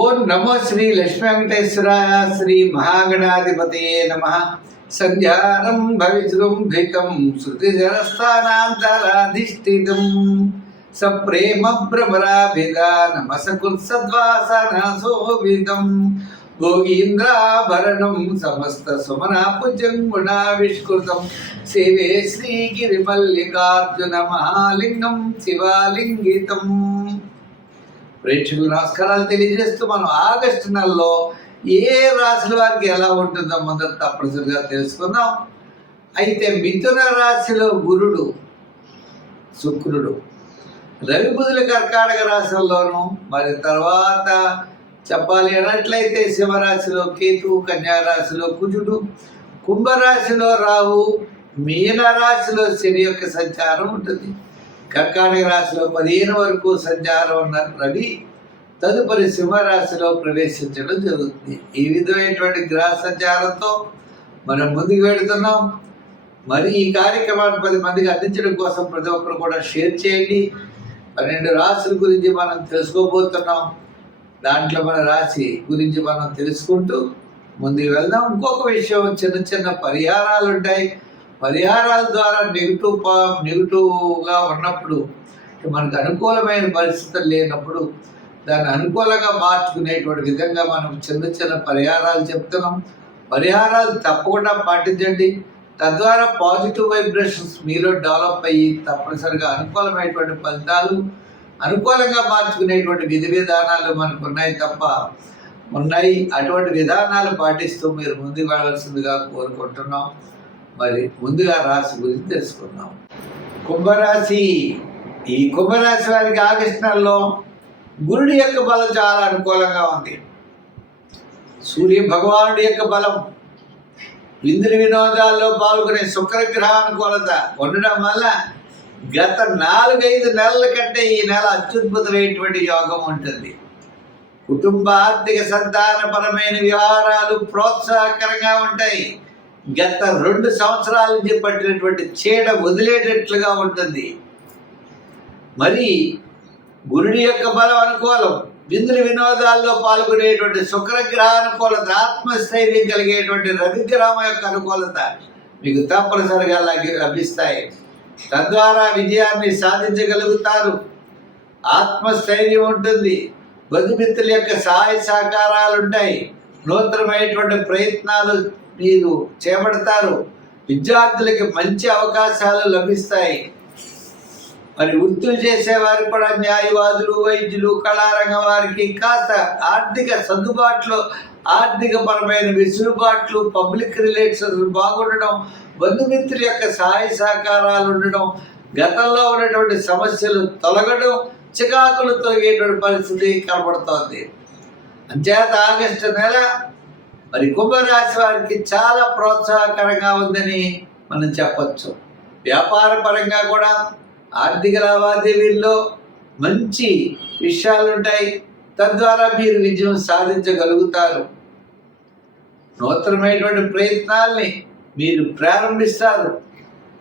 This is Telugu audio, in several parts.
ఓం నమో శ్రీ లక్ష్మీ వెంకటేశ్వరాయ శ్రీ మహాగణాధిపతయే నమః. సంధ్యారం భవిజృంభికం శృతిజరస్థానాంతరాధిష్ఠితం సప్రేమ భ్రమరాభిధానమసకృత్సద్వాసనశోభితం భోగీంద్రాభరణం సమస్త సుమనాపుజం గుణావిష్కృతం సేవే శ్రీగిరిమల్లికార్జున మహాలింగం శివాలింగితం. ప్రేక్షకులు నమస్కారాలు తెలియజేస్తూ మనం ఆగస్టు నెలలో ఏ రాశుల వారికి ఎలా ఉంటుందో మొదట తప్పనిసరిగా తెలుసుకుందాం. అయితే మిథున రాశిలో గురుడు, శుక్రుడు, రవి బుధుల కర్కాటక రాశుల్లోనూ, మరి తర్వాత చెప్పాలి అన్నట్లయితే సింహరాశిలో కేతువు, కన్యారాశిలో కుజుడు, కుంభరాశిలో రాహు, మీనరాశిలో శని యొక్క సంచారం ఉంటుంది. కర్కాటక రాశిలో 15 వరకు సంచారం ఉన్న రవి తదుపరి సింహరాశిలో ప్రవేశించడం జరుగుతుంది. ఈ విధమైనటువంటి గ్రహ సంచారంతో మనం ముందుకు వెళుతున్నాం. మరి ఈ కార్యక్రమాన్ని 10 మందికి అందించడం కోసం ప్రతి ఒక్కరు కూడా షేర్ చేయండి. 12 రాశుల గురించి మనం తెలుసుకోబోతున్నాం. దాంట్లో మన రాశి గురించి మనం తెలుసుకుంటూ ముందుకు వెళ్దాం. ఇంకొక విషయం, చిన్న చిన్న పరిహారాలు ఉంటాయి. పరిహారాల ద్వారా నెగిటివ్గా ఉన్నప్పుడు, మనకు అనుకూలమైన పరిస్థితులు లేనప్పుడు దాన్ని అనుకూలంగా మార్చుకునేటువంటి విధంగా మనం చిన్న చిన్న పరిహారాలు చెప్తున్నాం. పరిహారాలు తప్పకుండా పాటించండి. తద్వారా పాజిటివ్ వైబ్రేషన్స్ మీలో డెవలప్ అయ్యి తప్పనిసరిగా అనుకూలమైనటువంటి ఫలితాలు, అనుకూలంగా మార్చుకునేటువంటి విధి విధానాలు మనకు ఉన్నాయి. అటువంటి విధానాలు పాటిస్తూ మీరు ముందుకు వెళ్ళాల్సిందిగా కోరుకుంటున్నాం. మరి ముందుగా రాశి గురించి తెలుసుకుందాం. కుంభరాశి. ఈ కుంభరాశి వారికి ఆగస్టు నెలలో గురుడి యొక్క బలం చాలా అనుకూలంగా ఉంది. సూర్య భగవానుడి యొక్క బలం, విందుని వినోదాల్లో పాల్గొనే శుక్రగ్రహ అనుకూలత ఉండడం వల్ల గత 4-5 నెలల కంటే ఈ నెల అత్యద్భుతమైనటువంటి యోగం ఉంటుంది. కుటుంబ ఆర్థిక సంతానపరమైన వ్యవహారాలు ప్రోత్సాహకరంగా ఉంటాయి. గత 2 సంవత్సరాల నుంచి పట్టినటువంటి చీడ వదిలేటట్లుగా ఉంటుంది. మరి గురుడి యొక్క బలం అనుకూలం, విందుల వినోదాల్లో పాల్గొనేటువంటి శుక్రగ్రహ అనుకూలత, ఆత్మస్థైర్యం కలిగేటువంటి రవిగ్రహం యొక్క అనుకూలత మీకు తప్పనిసరిగా లభిస్తాయి. తద్వారా విజయాన్ని సాధించగలుగుతారు. ఆత్మస్థైర్యం ఉంటుంది. బంధుమిత్రుల యొక్క సహాయ సహకారాలు ఉంటాయి. నూతనమైనటువంటి ప్రయత్నాలు మీరు చేపడతారు. విద్యార్థులకి మంచి అవకాశాలు లభిస్తాయి. మరి వృత్తులు చేసేవారికి కూడా, న్యాయవాదులు, వైద్యులు, కళారంగం వారికి కాస్త ఆర్థిక సర్దుబాట్లు, ఆర్థిక పరమైన వెసులుబాట్లు, పబ్లిక్ రిలేషన్స్ బాగుండడం, బంధుమిత్రుల యొక్క సహాయ సహకారాలు ఉండడం, గతంలో ఉన్నటువంటి సమస్యలు తొలగడం, చికాకులు తొలగేటువంటి పరిస్థితి కనబడుతోంది. అంచేత ఆగస్టు నెల మరి కుంభరాశి వారికి చాలా ప్రోత్సాహకరంగా ఉందని మనం చెప్పచ్చు. వ్యాపార పరంగా కూడా ఆర్థిక లావాదేవీల్లో మంచి విషయాలు ఉంటాయి. తద్వారా మీరు విజయం సాధించగలుగుతారు. నూతనమైనటువంటి ప్రయత్నాల్ని మీరు ప్రారంభిస్తారు.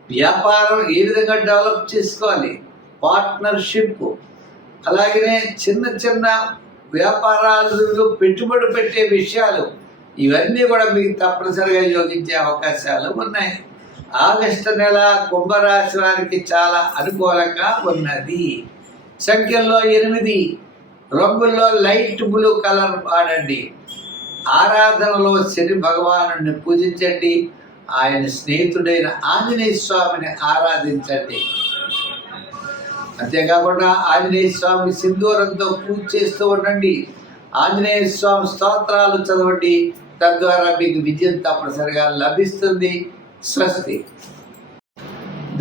వ్యాపారం ఏ విధంగా డెవలప్ చేసుకోవాలి, పార్ట్నర్షిప్, అలాగనే చిన్న చిన్న వ్యాపారాలలో పెట్టుబడి పెట్టే విషయాలు, ఇవన్నీ కూడా మీకు తప్పనిసరిగా యోగించే అవకాశాలు ఉన్నాయి. ఆగస్టు నెల కుంభరాశి వారికి చాలా అనుకూలంగా ఉన్నది. సంఖ్యల్లో 8, రంగుల్లో లైట్ బ్లూ కలర్ వాడండి. ఆరాధనలో శని భగవాను పూజించండి. ఆయన స్నేహితుడైన ఆంజనేయ స్వామిని ఆరాధించండి. అంతేకాకుండా ఆంజనేయ స్వామి సింధూరంతో పూజ చేస్తూ ఉండండి. ఆంజనేయ స్వామి స్తోత్రాలు చదవండి. తద్వారా మీకు విజయం తప్పనిసరిగా లభిస్తుంది. స్వస్తి.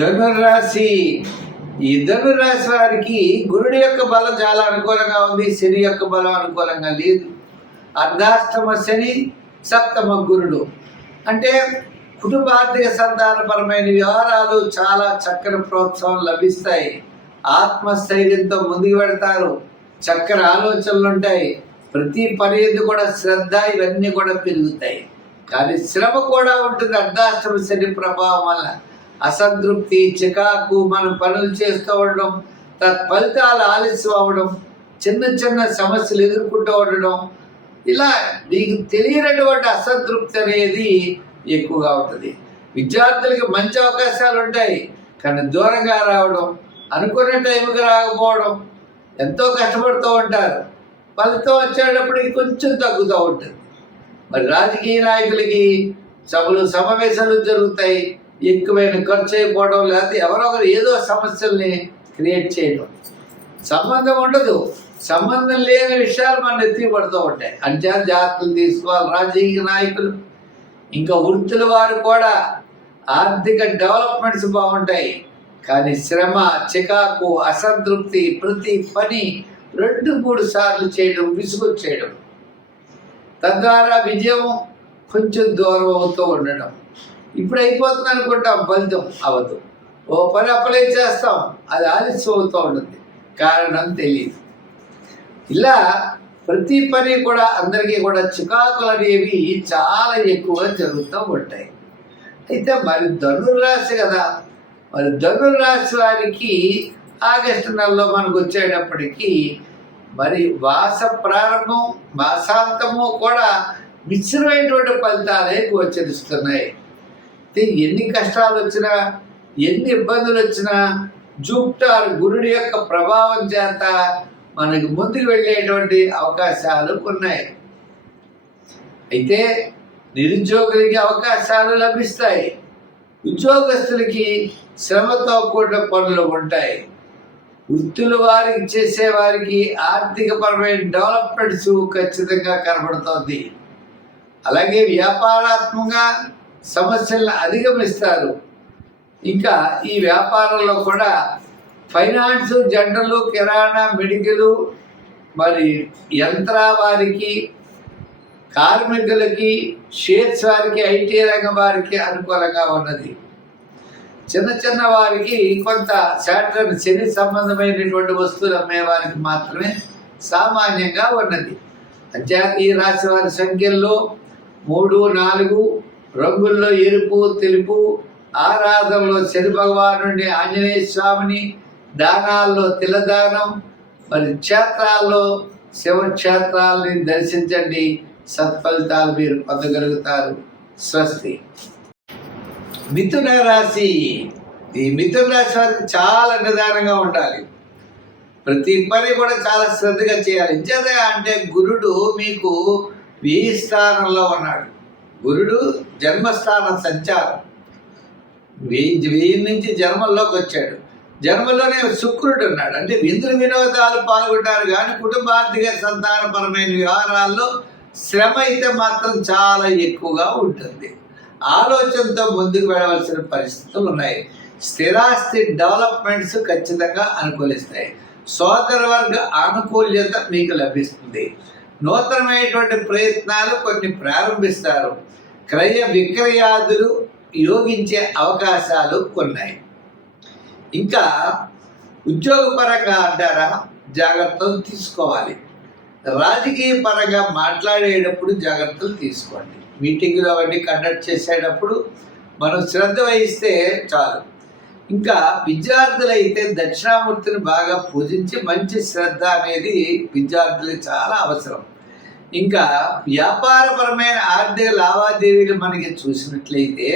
ధనుర్రాశి. ఈ ధనుర్రాశి వారికి గురుడి యొక్క బలం చాలా అనుకూలంగా ఉంది. శని యొక్క బలం అనుకూలంగా లేదు. అర్ధాష్టమ శని, సప్తమ గురుడు. అంటే కుటుంబ ఆర్థిక సంతానపరమైన వ్యవహారాలు చాలా చక్కని ప్రోత్సాహం లభిస్తాయి. ఆత్మస్థైర్యంతో ముందుకు పెడతారు. చక్కని ఆలోచనలు ఉంటాయి. ప్రతి పని కూడా శ్రద్ధ, ఇవన్నీ కూడా పెరుగుతాయి. కానీ శ్రమ కూడా ఉంటుంది. అర్ధాష్టమ శని ప్రభావం వల్ల అసంతృప్తి, చికాకు, మనం పనులు చేస్తూ ఉండడం, తత్ఫలితాలు ఆలస్యం అవ్వడం, చిన్న చిన్న సమస్యలు ఎదుర్కొంటూ ఉండడం, ఇలా మీకు తెలియనటువంటి అసంతృప్తి అనేది ఎక్కువగా ఉంటుంది. విద్యార్థులకి మంచి అవకాశాలు ఉంటాయి, కానీ దూరంగా రావడం, అనుకునే టైంకి రాకపోవడం, ఎంతో కష్టపడుతూ ఉంటారు, ఫలితం వచ్చేటప్పటికి కొంచెం తగ్గుతూ ఉంటుంది. మరి రాజకీయ నాయకులకి సభలు సమావేశాలు జరుగుతాయి, ఎక్కువైన ఖర్చు అయిపోవడం, లేకపోతే ఎవరో ఒకరు ఏదో సమస్యల్ని క్రియేట్ చేయడం, సంబంధం ఉండదు, సంబంధం లేని విషయాలు మన ఎత్తి పడుతూ ఉంటాయి. అంటే జాగ్రత్తలు తీసుకోవాలి రాజకీయ నాయకులు. ఇంకా వృత్తుల వారు కూడా ఆర్థిక డెవలప్మెంట్స్ బాగుంటాయి, కానీ శ్రమ, చికాకు, అసంతృప్తి, ప్రతి పని 2-3 సార్లు చేయడం, విసుగొచ్చేయడం, తద్వారా విజయం కొంచెం దూరం అవుతూ ఉండడం. ఇప్పుడు అయిపోతుంది అనుకుంటాం, ఫలితం అవ్వదు. ఓ పని అప్లై చేస్తాం, అది ఆలస్యం అవుతూ ఉంటుంది, కారణం తెలియదు. ఇలా ప్రతి పని కూడా అందరికీ కూడా చికాకులు అనేవి చాలా ఎక్కువగా జరుగుతూ ఉంటాయి. అయితే మరి ధనుర్రాశి కదా, మరి ధనుర్రాశి వారికి ఆగస్టు నెలలో మనకు వచ్చేటప్పటికీ మరి మాస ప్రారంభం, మాసాంతము కూడా మిశ్రమైనటువంటి ఫలితాలే గోచరిస్తున్నాయి. ఎన్ని కష్టాలు వచ్చినా, ఎన్ని ఇబ్బందులు వచ్చినా, జూపిటర్ గురుడి యొక్క ప్రభావం చేత మనకి ముందుకు వెళ్ళేటువంటి అవకాశాలు ఉన్నాయి. అయితే నిరుద్యోగులకి అవకాశాలు లభిస్తాయి, ఉద్యోగస్తులకి శ్రమతో కూడిన పనులు ఉంటాయి, వృత్తుల వారికి చేసేవారికి ఆర్థికపరమైన డెవలప్మెంట్స్ ఖచ్చితంగా కనబడుతోంది. అలాగే వ్యాపారాత్మకంగా సమస్యలను అధిగమిస్తారు. ఇంకా ఈ వ్యాపారంలో కూడా ఫైనాన్స్, జనరల్, కిరాణా, మెడికల్, మరి యంత్ర వారికి, కార్మికులకి, షేర్స్ వారికి, ఐటీ రంగం వారికి అనుకూలంగా ఉన్నది. చిన్న చిన్న వారికి కొంత శాటర్న్, శని సంబంధమైనటువంటి వస్తువులు అమ్మే వారికి మాత్రమే సామాన్యంగా ఉన్నది. అంచేత ఈ రాశి వారి సంఖ్యల్లో 3, 4, రంగుల్లో ఎరుపు, తెలుపు, ఆరాధనలో శని భగవానుడిని, ఆంజనేయ స్వామిని, దానాల్లో తిలదానం, మరి క్షేత్రాల్లో శివక్షేత్రాలని దర్శించండి, సత్ఫలితాలు మీరు పొందగలుగుతారు. స్వస్తి. మిథున రాశి. ఈ మిథున రాశి వారికి చాలా నిదానంగా ఉండాలి, ప్రతి పని కూడా చాలా శ్రద్ధగా చేయాలి. ఇంచేతగా అంటే గురుడు మీకు 1000 స్థానంలో ఉన్నాడు. గురుడు జన్మస్థానం సంచారం, 1000 నుంచి జన్మల్లోకి వచ్చాడు. జన్మలోనే శుక్రుడు ఉన్నాడు. అంటే విందు వినోదాలు పాల్గొంటారు, కానీ కుటుంబార్థిక సంతానపరమైన వ్యవహారాల్లో శ్రమ అయితే మాత్రం చాలా ఎక్కువగా ఉంటుంది. ఆలోచనతో ముందుకు వెళ్ళవలసిన పరిస్థితులు ఉన్నాయి. స్థిరాస్తి డెవలప్మెంట్స్ ఖచ్చితంగా అనుకూలిస్తాయి. సోదర వర్గ ఆనుకూల్యత మీకు లభిస్తుంది. నూతనమైనటువంటి ప్రయత్నాలు కొన్ని ప్రారంభిస్తారు. క్రయ విక్రయాదులు యోగించే అవకాశాలు ఉన్నాయి. ఇంకా ఉద్యోగపరంగా అంటారా, జాగ్రత్తలు తీసుకోవాలి. రాజకీయ పరంగా మాట్లాడేటప్పుడు జాగ్రత్తలు తీసుకోండి. మీటింగులు అవన్నీ కండక్ట్ చేసేటప్పుడు మనం శ్రద్ధ వహిస్తే చాలు. ఇంకా విద్యార్థులైతే దక్షిణామూర్తిని బాగా పూజించి మంచి శ్రద్ధ అనేది విద్యార్థులకు చాలా అవసరం. ఇంకా వ్యాపారపరమైన ఆర్థిక లావాదేవీలు మనకి చూసినట్లయితే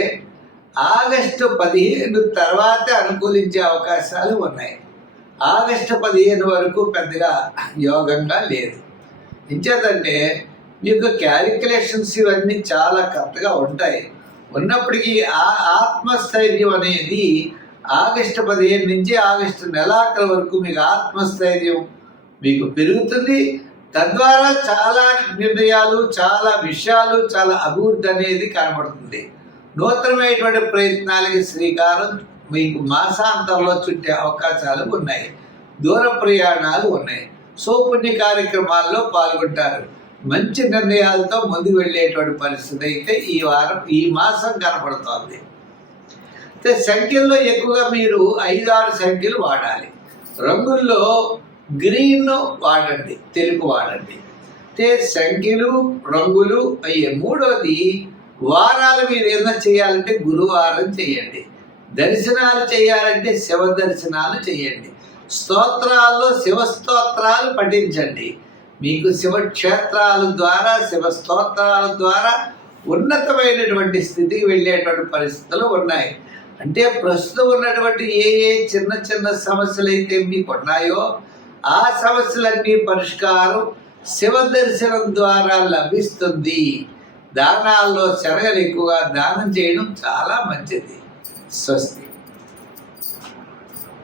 ఆగస్టు 15 తర్వాతే అనుకూలించే అవకాశాలు ఉన్నాయి. ఆగస్టు 15 వరకు పెద్దగా యోగంగా లేదు. ఇంచేతంటే మీకు క్యాలిక్యులేషన్స్ ఇవన్నీ చాలా కరెక్ట్గా ఉంటాయి. ఉన్నప్పటికీ ఆ ఆత్మస్థైర్యం అనేది ఆగస్టు 15 నుంచి ఆగస్టు నెలాఖరు వరకు మీకు ఆత్మస్థైర్యం మీకు పెరుగుతుంది. తద్వారా చాలా నిర్ణయాలు, చాలా విషయాలు, చాలా అభివృద్ధి అనేది కనబడుతుంది. నూతనమైనటువంటి ప్రయత్నాలకి శ్రీకారం మీకు మాసాంతంలో చుట్టే అవకాశాలు ఉన్నాయి. దూర ప్రయాణాలు ఉన్నాయి. సౌపుణ్య కార్యక్రమాల్లో పాల్గొంటారు. మంచి నిర్ణయాలతో ముందుకు వెళ్ళేటువంటి పరిస్థితి అయితే ఈ మాసం కనపడుతోంది. అయితే సంఖ్యల్లో ఎక్కువగా మీరు 5-6 సంఖ్యలు వాడాలి. రంగుల్లో గ్రీన్ వాడండి, తెలుపు వాడండి. అయితే సంఖ్యలు, రంగులు అయ్యే. మూడోది వారాలు మీరు ఏదైనా చేయాలంటే గురువారం చేయండి. దర్శనాలు చేయాలంటే శివ దర్శనాలు చేయండి. స్తోత్రాల్లో శివస్తోత్రాలు పఠించండి. మీకు శివక్షేత్రాల ద్వారా, శివ స్తోత్రాల ద్వారా ఉన్నతమైనటువంటి స్థితికి వెళ్ళేటువంటి పరిస్థితులు ఉన్నాయి. అంటే ప్రస్తుతం ఉన్నటువంటి ఏ ఏ చిన్న చిన్న సమస్యలు అయితే మీకు ఉన్నాయో ఆ సమస్యలన్నీ పరిష్కారం శివ దర్శనం ద్వారా లభిస్తుంది. దానాల్లో శనగలు ఎక్కువగా దానం చేయడం చాలా మంచిది. స్వస్తి.